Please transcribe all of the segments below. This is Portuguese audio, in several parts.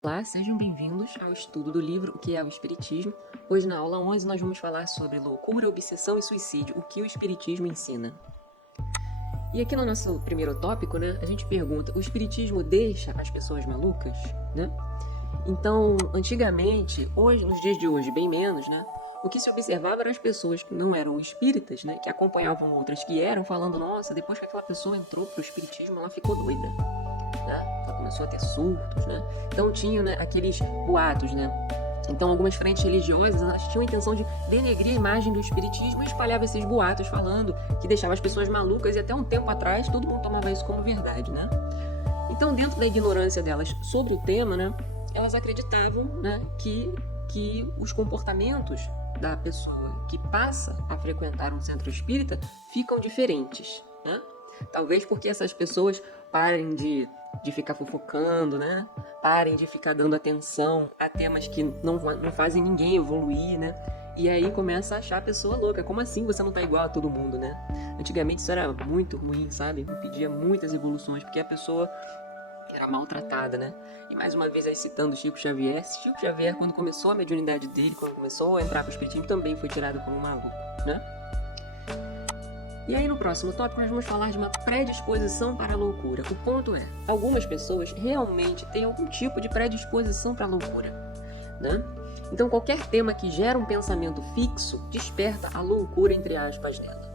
Olá, sejam bem-vindos ao estudo do livro O que é o Espiritismo. Hoje, na aula 11, nós vamos falar sobre loucura, obsessão e suicídio, o que o Espiritismo ensina. E aqui no nosso primeiro tópico, a gente pergunta, o Espiritismo deixa as pessoas malucas? Então, antigamente, hoje, nos dias de hoje, bem menos, o que se observava eram as pessoas que não eram espíritas, que acompanhavam outras que eram, falando, nossa, depois que aquela pessoa entrou para o Espiritismo, ela ficou doida. Ela começou a ter surtos, Então tinham aqueles boatos, Então algumas frentes religiosas, elas tinham a intenção de denegrir a imagem do espiritismo e espalhava esses boatos falando que deixava as pessoas malucas e até um tempo atrás todo mundo tomava isso como verdade, Então dentro da ignorância delas sobre o tema, elas acreditavam, que os comportamentos da pessoa que passa a frequentar um centro espírita ficam diferentes, Talvez porque essas pessoas parem de ficar fofocando, Parem de ficar dando atenção a temas que não fazem ninguém evoluir, E aí começa a achar a pessoa louca. Como assim você não tá igual a todo mundo, Antigamente isso era muito ruim, sabe? Impedia muitas evoluções, porque a pessoa era maltratada, E mais uma vez aí citando Chico Xavier, quando começou a mediunidade dele, quando começou a entrar pro espiritismo, também foi tirado como maluco, E aí no próximo tópico nós vamos falar de uma predisposição para a loucura. O ponto é, algumas pessoas realmente têm algum tipo de predisposição para a loucura, Então qualquer tema que gera um pensamento fixo desperta a loucura, entre aspas, nela,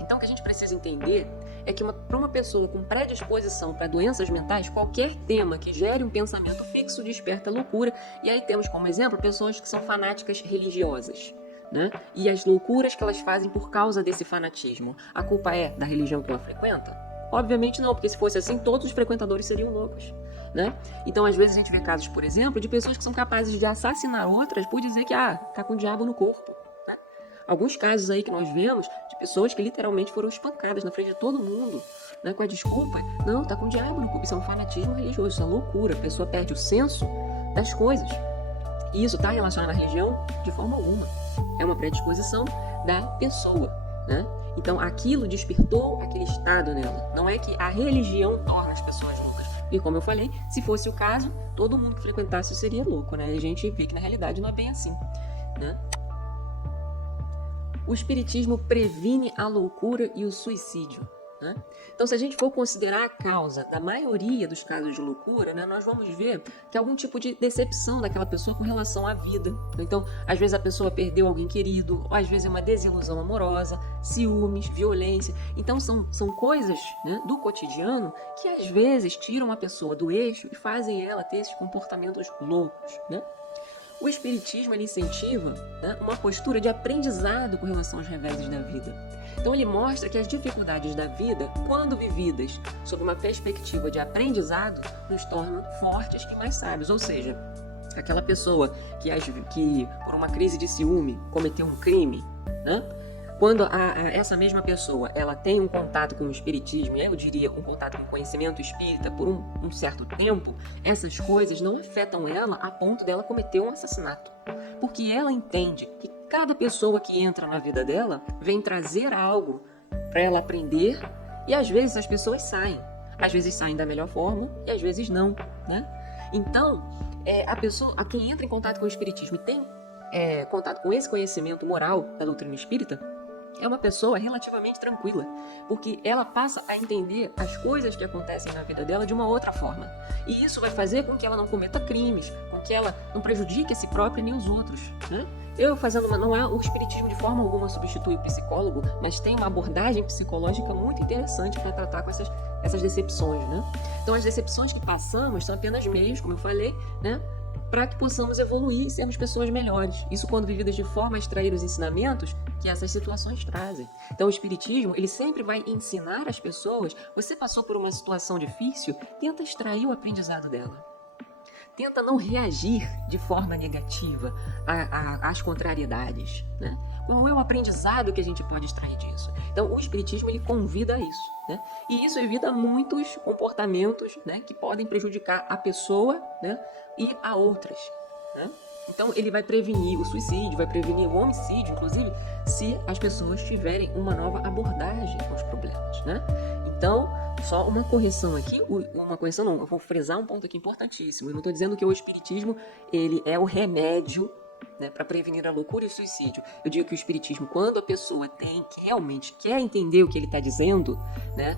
Então o que a gente precisa entender é que para uma pessoa com predisposição para doenças mentais, qualquer tema que gere um pensamento fixo desperta a loucura. E aí temos como exemplo pessoas que são fanáticas religiosas, E as loucuras que elas fazem por causa desse fanatismo. A culpa é da religião que ela frequenta? Obviamente não, porque se fosse assim, todos os frequentadores seriam loucos, Então, às vezes, a gente vê casos, por exemplo, de pessoas que são capazes de assassinar outras por dizer que, tá com o diabo no corpo, Alguns casos aí que nós vemos de pessoas que literalmente foram espancadas na frente de todo mundo, com a desculpa, não, tá com o diabo no corpo. Isso é um fanatismo religioso, isso é loucura, a pessoa perde o senso das coisas. E isso está relacionado à religião? De forma alguma. É uma predisposição da pessoa, Então aquilo despertou aquele estado nela. Não é que a religião torna as pessoas loucas. E como eu falei, se fosse o caso, todo mundo que frequentasse seria louco, E a gente vê que na realidade não é bem assim, O espiritismo previne a loucura e o suicídio, Então, se a gente for considerar a causa da maioria dos casos de loucura, nós vamos ver que é algum tipo de decepção daquela pessoa com relação à vida. Então, às vezes a pessoa perdeu alguém querido, ou às vezes é uma desilusão amorosa, ciúmes, violência. Então, são coisas do cotidiano que às vezes tiram a pessoa do eixo e fazem ela ter esses comportamentos loucos, O espiritismo ele incentiva uma postura de aprendizado com relação aos reveses da vida. Então ele mostra que as dificuldades da vida, quando vividas sob uma perspectiva de aprendizado, nos tornam fortes e mais sábios. Ou seja, aquela pessoa que por uma crise de ciúme cometeu um crime, Quando essa mesma pessoa ela tem um contato com o espiritismo, eu diria um contato com o conhecimento espírita por um certo tempo, essas coisas não afetam ela a ponto dela cometer um assassinato. Porque ela entende que cada pessoa que entra na vida dela vem trazer algo para ela aprender e às vezes as pessoas saem. Às vezes saem da melhor forma e às vezes não, Então, a quem entra em contato com o espiritismo e tem contato com esse conhecimento moral da doutrina espírita, é uma pessoa relativamente tranquila, porque ela passa a entender as coisas que acontecem na vida dela de uma outra forma. E isso vai fazer com que ela não cometa crimes, com que ela não prejudique a si própria nem os outros, não é o espiritismo de forma alguma substitui o psicólogo, mas tem uma abordagem psicológica muito interessante para tratar com essas decepções, Então as decepções que passamos são apenas meios, como eu falei, para que possamos evoluir e sermos pessoas melhores. Isso quando vividas de forma a extrair os ensinamentos que essas situações trazem. Então o espiritismo, ele sempre vai ensinar as pessoas, você passou por uma situação difícil, tenta extrair o aprendizado dela. Tenta não reagir de forma negativa às contrariedades, Qual é o aprendizado que a gente pode extrair disso? Então o espiritismo ele convida a isso, E isso evita muitos comportamentos, que podem prejudicar a pessoa, e a outras, Então ele vai prevenir o suicídio, vai prevenir o homicídio, inclusive, se as pessoas tiverem uma nova abordagem aos problemas, Então só uma correção aqui, uma correção não, eu vou frisar um ponto aqui importantíssimo. Eu não estou dizendo que o espiritismo ele é o remédio, né, para prevenir a loucura e o suicídio. Eu digo que o espiritismo, quando a pessoa que realmente quer entender o que ele está dizendo, né,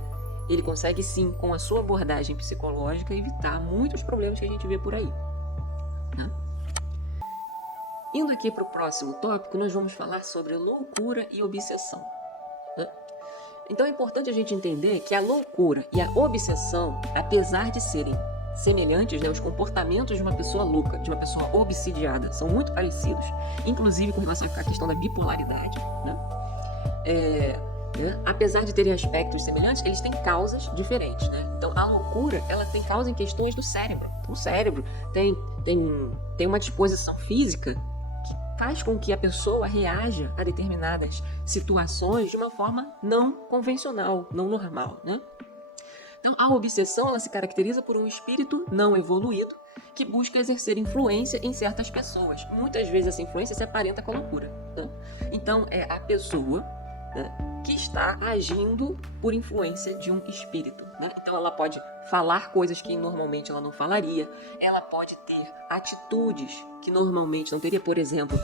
ele consegue sim, com a sua abordagem psicológica, evitar muitos problemas que a gente vê por aí. Né? Indo aqui para o próximo tópico, nós vamos falar sobre loucura e obsessão. Né? Então é importante a gente entender que a loucura e a obsessão, apesar de serem semelhantes, né, os comportamentos de uma pessoa louca, de uma pessoa obsidiada, são muito parecidos, inclusive com relação à questão da bipolaridade. Né? Apesar de terem aspectos semelhantes, eles têm causas diferentes. Né? Então a loucura ela tem causa em questões do cérebro. O cérebro tem uma disposição física faz com que a pessoa reaja a determinadas situações de uma forma não convencional, não normal, né? Então, a obsessão ela se caracteriza por um espírito não evoluído que busca exercer influência em certas pessoas. Muitas vezes essa influência se aparenta com a loucura. Né? Então, é a pessoa, né, que está agindo por influência de um espírito. Né? Então, ela pode falar coisas que normalmente ela não falaria, ela pode ter atitudes que normalmente não teria. Por exemplo,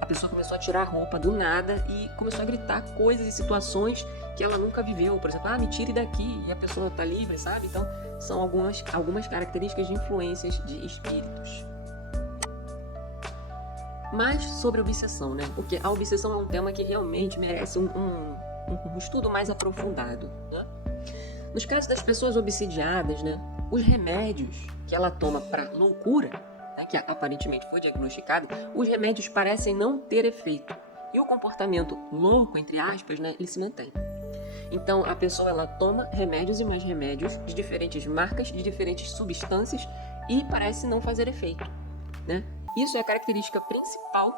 a pessoa começou a tirar a roupa do nada e começou a gritar coisas e situações que ela nunca viveu. Por exemplo, me tire daqui, e a pessoa está livre, sabe? Então, são algumas características de influências de espíritos. Mas sobre a obsessão, né? Porque a obsessão é um tema que realmente merece um estudo mais aprofundado, né? Nos casos das pessoas obsidiadas, né, os remédios que ela toma para loucura, né, que aparentemente foi diagnosticada, os remédios parecem não ter efeito. E o comportamento louco, entre aspas, né, ele se mantém. Então, a pessoa ela toma remédios e mais remédios de diferentes marcas, de diferentes substâncias e parece não fazer efeito. Né? Isso é a característica principal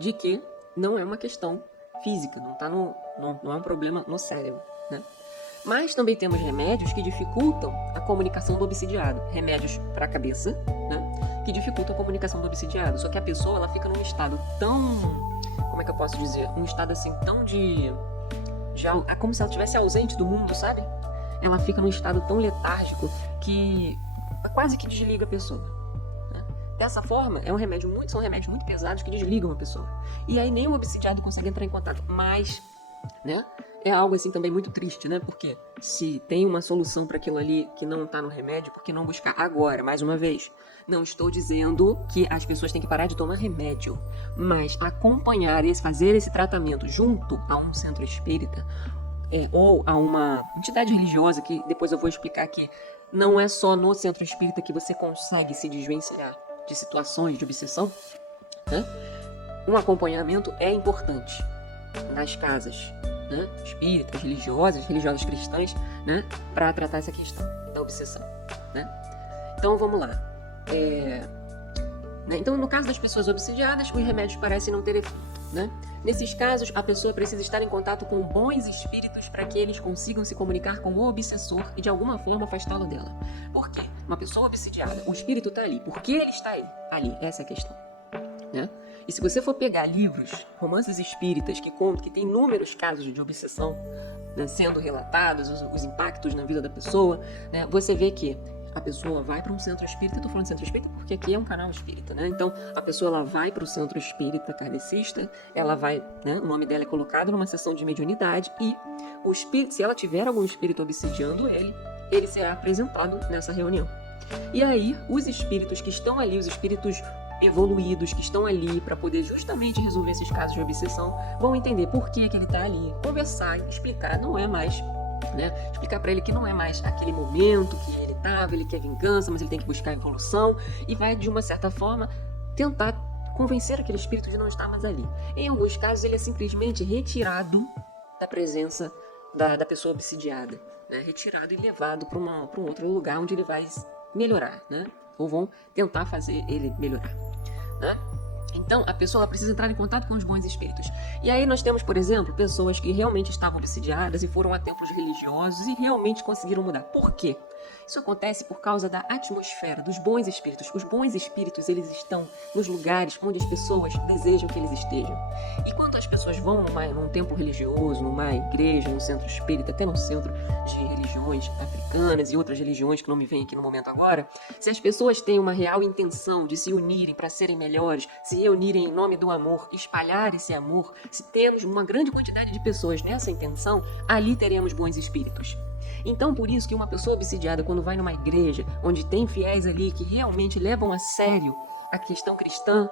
de que não é uma questão física, não é um problema no cérebro. Né? Mas também temos remédios que dificultam a comunicação do obsidiado. Remédios para a cabeça, né, que dificultam a comunicação do obsidiado. Só que a pessoa ela fica num estado tão... Como é que eu posso dizer? Um estado assim tão é como se ela estivesse ausente do mundo, sabe? Ela fica num estado tão letárgico que quase que desliga a pessoa. Né? Dessa forma, são remédios muito pesados que desligam a pessoa. E aí nem o obsidiado consegue entrar em contato. Mas, né? É algo assim também muito triste, né? Porque se tem uma solução para aquilo ali que não está no remédio, por que não buscar agora? Mais uma vez, não estou dizendo que as pessoas têm que parar de tomar remédio, mas acompanhar e fazer esse tratamento junto a um centro espírita ou a uma entidade religiosa, que depois eu vou explicar que não é só no centro espírita que você consegue se desvencilhar de situações de obsessão, né? Um acompanhamento é importante nas casas, né, espíritas, religiosas cristãs, né, para tratar essa questão da obsessão. Né? Então vamos lá. Então, no caso das pessoas obsidiadas, os remédios parecem não ter efeito. Né? Nesses casos, a pessoa precisa estar em contato com bons espíritos para que eles consigam se comunicar com o obsessor e de alguma forma afastá-lo dela. Por quê? Uma pessoa obsidiada, o espírito está ali. Por que ele está ali? Essa é a questão. Né? E se você for pegar livros, romances espíritas que contam que tem inúmeros casos de obsessão, né, sendo relatados, os impactos na vida da pessoa, né, você vê que a pessoa vai para um centro espírita. Estou falando de centro espírita porque aqui é um canal espírita, né? Então a pessoa ela vai para o centro espírita kardecista, ela vai, né, o nome dela é colocado numa sessão de mediunidade e o espírito, se ela tiver algum espírito obsidiando ele será apresentado nessa reunião. E aí os espíritos que estão ali, os espíritos evoluídos que estão ali para poder justamente resolver esses casos de obsessão, vão entender por que ele está ali, conversar, explicar, não é mais, né? Explicar para ele que não é mais aquele momento que ele estava, ele quer vingança, mas ele tem que buscar evolução e vai, de uma certa forma, tentar convencer aquele espírito de não estar mais ali. Em alguns casos, ele é simplesmente retirado da presença da pessoa obsidiada, né? Retirado e levado para um outro lugar onde ele vai melhorar, né? Ou vão tentar fazer ele melhorar. Né? Então, a pessoa precisa entrar em contato com os bons espíritos. E aí nós temos, por exemplo, pessoas que realmente estavam obsidiadas e foram a templos religiosos e realmente conseguiram mudar. Por quê? Isso acontece por causa da atmosfera, dos bons espíritos. Os bons espíritos, eles estão nos lugares onde as pessoas desejam que eles estejam. E quando as pessoas vão num templo religioso, numa igreja, num centro espírita, até num centro de religiões africanas e outras religiões que não me vêm aqui no momento agora, se as pessoas têm uma real intenção de se unirem para serem melhores, se reunirem em nome do amor, espalhar esse amor, se temos uma grande quantidade de pessoas nessa intenção, ali teremos bons espíritos. Então, por isso que uma pessoa obsidiada, quando vai numa igreja, onde tem fiéis ali que realmente levam a sério a questão cristã,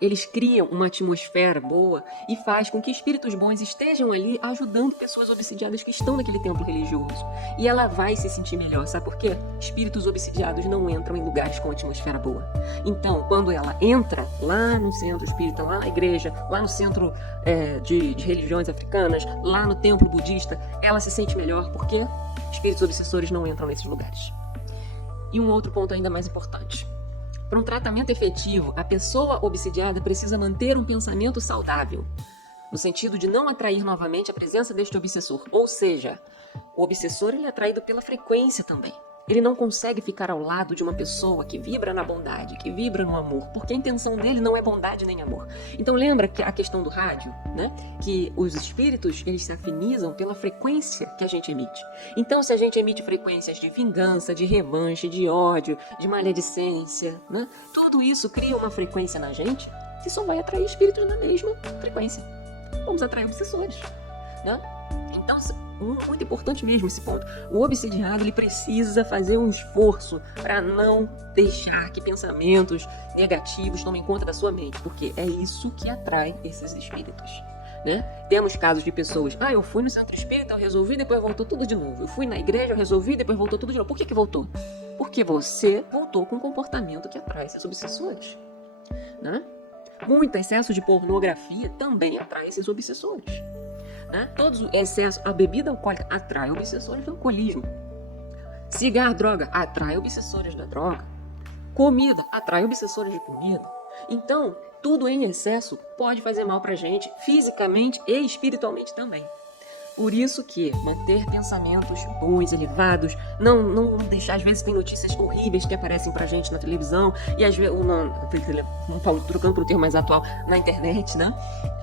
eles criam uma atmosfera boa e faz com que espíritos bons estejam ali ajudando pessoas obsidiadas que estão naquele templo religioso. E ela vai se sentir melhor, sabe por quê? Espíritos obsidiados não entram em lugares com atmosfera boa. Então, quando ela entra lá no centro espírita, lá na igreja, lá no centro de religiões africanas, lá no templo budista, ela se sente melhor porque espíritos obsessores não entram nesses lugares. E um outro ponto ainda mais importante. Para um tratamento efetivo, a pessoa obsidiada precisa manter um pensamento saudável, no sentido de não atrair novamente a presença deste obsessor. Ou seja, o obsessor ele é atraído pela frequência também. Ele não consegue ficar ao lado de uma pessoa que vibra na bondade, que vibra no amor, porque a intenção dele não é bondade nem amor. Então lembra que a questão do rádio, né? Que os espíritos eles se afinizam pela frequência que a gente emite. Então se a gente emite frequências de vingança, de revanche, de ódio, de maledicência, né? Tudo isso cria uma frequência na gente que só vai atrair espíritos na mesma frequência. Vamos atrair obsessores, né? Então, muito importante mesmo esse ponto. O obsidiado ele precisa fazer um esforço para não deixar que pensamentos negativos tomem conta da sua mente, porque é isso que atrai esses espíritos, né? Temos casos de pessoas, eu fui no centro espírita, eu resolvi, depois voltou tudo de novo. Eu fui na igreja, eu resolvi, depois voltou tudo de novo. Por que voltou? Porque você voltou com um comportamento que atrai esses obsessores, né? Muito excesso de pornografia também atrai esses obsessores. Todos o excesso, a bebida alcoólica atrai obsessores do alcoolismo. Cigarro, droga, atrai obsessores da droga. Comida, atrai obsessores de comida. Então, tudo em excesso pode fazer mal pra gente, fisicamente e espiritualmente também. Por isso que manter pensamentos bons, elevados, não deixar, às vezes tem notícias horríveis que aparecem pra gente na televisão, e às vezes, trocando pro termo mais atual, na internet, né?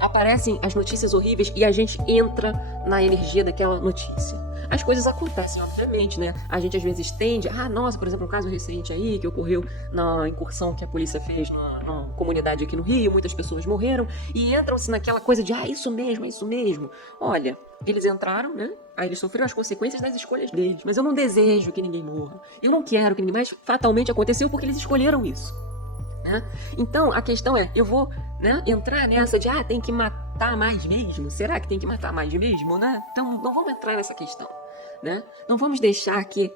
Aparecem as notícias horríveis e a gente entra na energia daquela notícia. As coisas acontecem, obviamente, né? A gente às vezes tende, nossa, por exemplo, um caso recente aí, que ocorreu na incursão que a polícia fez numa comunidade aqui no Rio, muitas pessoas morreram, e entram-se naquela coisa de, isso mesmo, é isso mesmo. Olha, eles entraram, né? Aí eles sofreram as consequências das escolhas deles, mas eu não desejo que ninguém morra. Eu não quero que ninguém, mas fatalmente aconteceu porque eles escolheram isso, né? Então, a questão é, eu vou, né, entrar nessa de, tem que matar mais mesmo? Será que tem que matar mais mesmo, né? Então, não vamos entrar nessa questão, né? Não vamos deixar que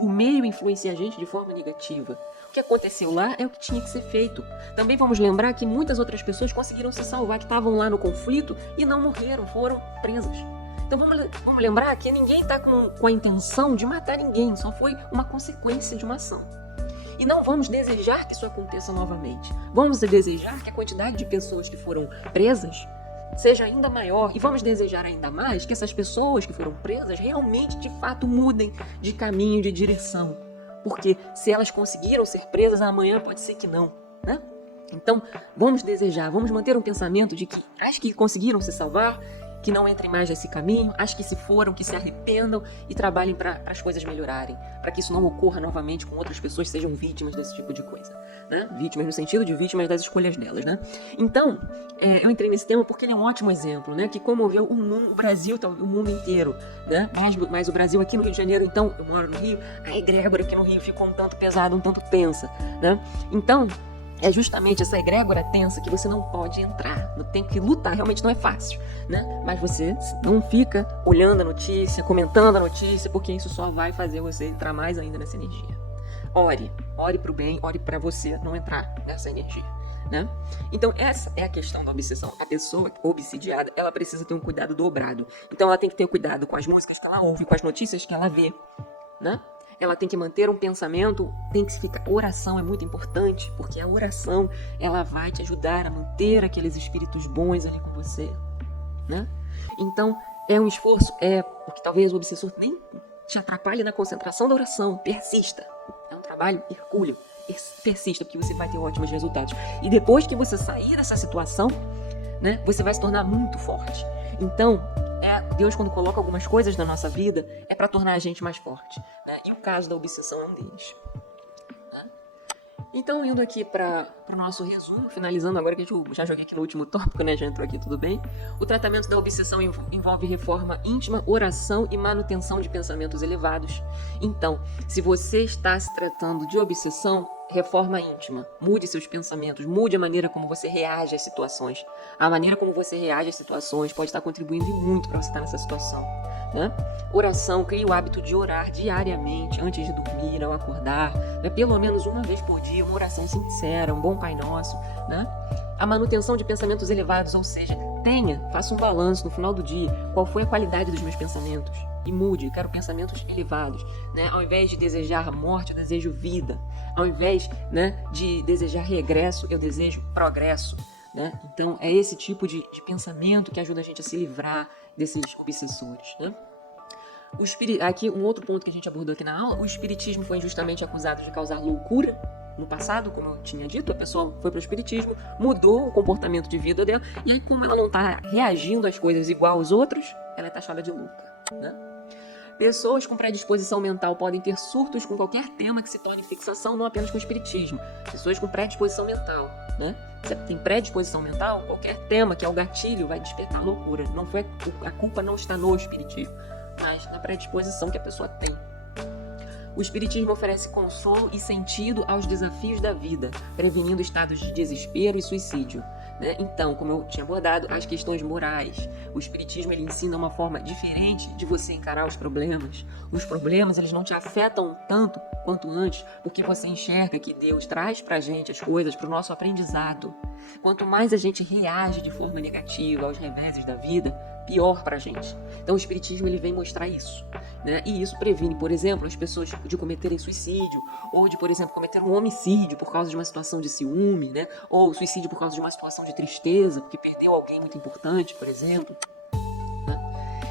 o meio influencie a gente de forma negativa. O que aconteceu lá é o que tinha que ser feito. Também vamos lembrar que muitas outras pessoas conseguiram se salvar, que estavam lá no conflito e não morreram, foram presas. Então vamos lembrar que ninguém está com a intenção de matar ninguém, só foi uma consequência de uma ação. E não vamos desejar que isso aconteça novamente. Vamos desejar que a quantidade de pessoas que foram presas seja ainda maior, e vamos desejar ainda mais que essas pessoas que foram presas realmente, de fato, mudem de caminho, de direção. Porque se elas conseguiram ser presas, amanhã pode ser que não, né? Então, vamos desejar, vamos manter um pensamento de que as que conseguiram se salvar, que não entrem mais nesse caminho, as que se foram, que se arrependam e trabalhem para as coisas melhorarem, para que isso não ocorra novamente com outras pessoas que sejam vítimas desse tipo de coisa, né? Vítimas no sentido de vítimas das escolhas delas, né? Então, eu entrei nesse tema porque ele é um ótimo exemplo, né? Que comoveu o Brasil, o mundo inteiro, né? Mas o Brasil aqui no Rio de Janeiro, então, eu moro no Rio, a egrégora aqui no Rio ficou um tanto pesada, um tanto tensa, né? Então, é justamente essa egrégora tensa que você não pode entrar, tem que lutar, realmente não é fácil, né? Mas você não fica olhando a notícia, comentando a notícia, porque isso só vai fazer você entrar mais ainda nessa energia. Ore pro bem, ore pra você não entrar nessa energia, né? Então essa é a questão da obsessão. A pessoa obsidiada, ela precisa ter um cuidado dobrado. Então ela tem que ter cuidado com as músicas que ela ouve, com as notícias que ela vê, né? Ela tem que manter um pensamento, tem que ficar. Oração é muito importante, porque a oração, ela vai te ajudar a manter aqueles espíritos bons ali com você, né? Então, é um esforço, porque talvez o obsessor nem te atrapalha na concentração da oração, persista. É um trabalho hercúleo. Persista, porque você vai ter ótimos resultados. E depois que você sair dessa situação, né, você vai se tornar muito forte. Então, Deus, quando coloca algumas coisas na nossa vida, é para tornar a gente mais forte, né? E o caso da obsessão é um deles. Então, indo aqui para o nosso resumo, finalizando agora que a gente já joguei aqui no último tópico, né? Já entrou aqui tudo bem. O tratamento da obsessão envolve reforma íntima, oração e manutenção de pensamentos elevados. Então, se você está se tratando de obsessão, reforma íntima, mude seus pensamentos, mude a maneira como você reage às situações. A maneira como você reage às situações pode estar contribuindo muito para você estar nessa situação, né? Oração, crie o hábito de orar diariamente, antes de dormir, ao acordar, né? Pelo menos uma vez por dia, uma oração sincera, um bom Pai Nosso, né? A manutenção de pensamentos elevados, ou seja, faça um balanço no final do dia, qual foi a qualidade dos meus pensamentos, e mude, quero pensamentos elevados, né? Ao invés de desejar morte, eu desejo vida, ao invés, né, de desejar regresso, eu desejo progresso, né? Então é esse tipo de pensamento que ajuda a gente a se livrar desses obsessores, né? Aqui um outro ponto que a gente abordou aqui na aula: o espiritismo foi injustamente acusado de causar loucura no passado, como eu tinha dito. A pessoa foi para o espiritismo, mudou o comportamento de vida dela, e aí, como ela não está reagindo às coisas igual aos outros, ela é taxada de louca, né? Pessoas com predisposição mental podem ter surtos com qualquer tema que se torne fixação, não apenas com o espiritismo. Pessoas com predisposição mental, né? Você tem predisposição mental, qualquer tema que é o gatilho vai despertar loucura. Não foi a culpa não está no espiritismo, mas na predisposição que a pessoa tem. O espiritismo oferece consolo e sentido aos desafios da vida, prevenindo estados de desespero e suicídio, né? Então, como eu tinha abordado, as questões morais. O espiritismo, ele ensina uma forma diferente de você encarar os problemas. Os problemas, eles não te afetam tanto quanto antes, porque você enxerga que Deus traz pra gente as coisas pro nosso aprendizado. Quanto mais a gente reage de forma negativa aos reveses da vida, pior pra gente. Então o espiritismo, ele vem mostrar isso, né? E isso previne, por exemplo, as pessoas de cometerem suicídio, ou de, por exemplo, cometer um homicídio por causa de uma situação de ciúme, né? Ou suicídio por causa de uma situação de tristeza, porque perdeu alguém muito importante, por exemplo.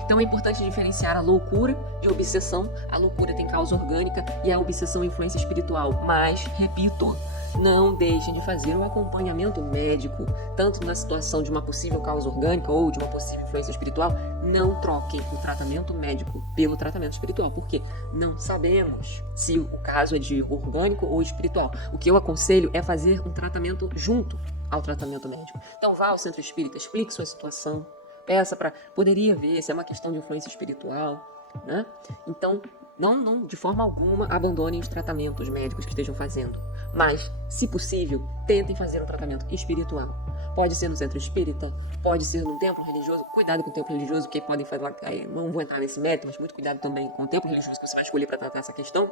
Então é importante diferenciar a loucura de obsessão. A loucura tem causa orgânica e a obsessão influência espiritual. Mas, repito, não deixem de fazer um acompanhamento médico, tanto na situação de uma possível causa orgânica ou de uma possível influência espiritual. Não troquem o tratamento médico pelo tratamento espiritual, porque não sabemos se o caso é de orgânico ou espiritual. O que eu aconselho é fazer um tratamento junto ao tratamento médico. Então vá ao centro espírita, explique sua situação, peça poderia ver se é uma questão de influência espiritual, né? Então, não, de forma alguma, abandonem os tratamentos médicos que estejam fazendo. Mas, se possível, tentem fazer um tratamento espiritual. Pode ser no centro espírita, pode ser num templo religioso. Cuidado com o templo religioso, porque podem fazer, não vou entrar nesse mérito, mas muito cuidado também com o templo religioso que você vai escolher para tratar essa questão,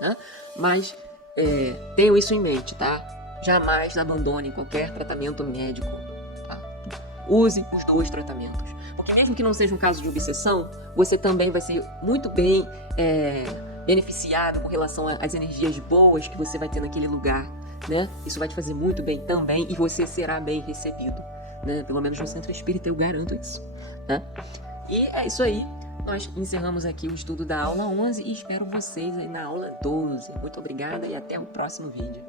né? Mas, tenham isso em mente, tá? Jamais abandonem qualquer tratamento médico. Use os dois tratamentos. Porque mesmo que não seja um caso de obsessão, você também vai ser muito bem beneficiado com relação às energias boas que você vai ter naquele lugar, né? Isso vai te fazer muito bem também e você será bem recebido, né? Pelo menos no centro espírita eu garanto isso, né? E é isso aí. Nós encerramos aqui o estudo da aula 11 e espero vocês aí na aula 12. Muito obrigada e até o próximo vídeo.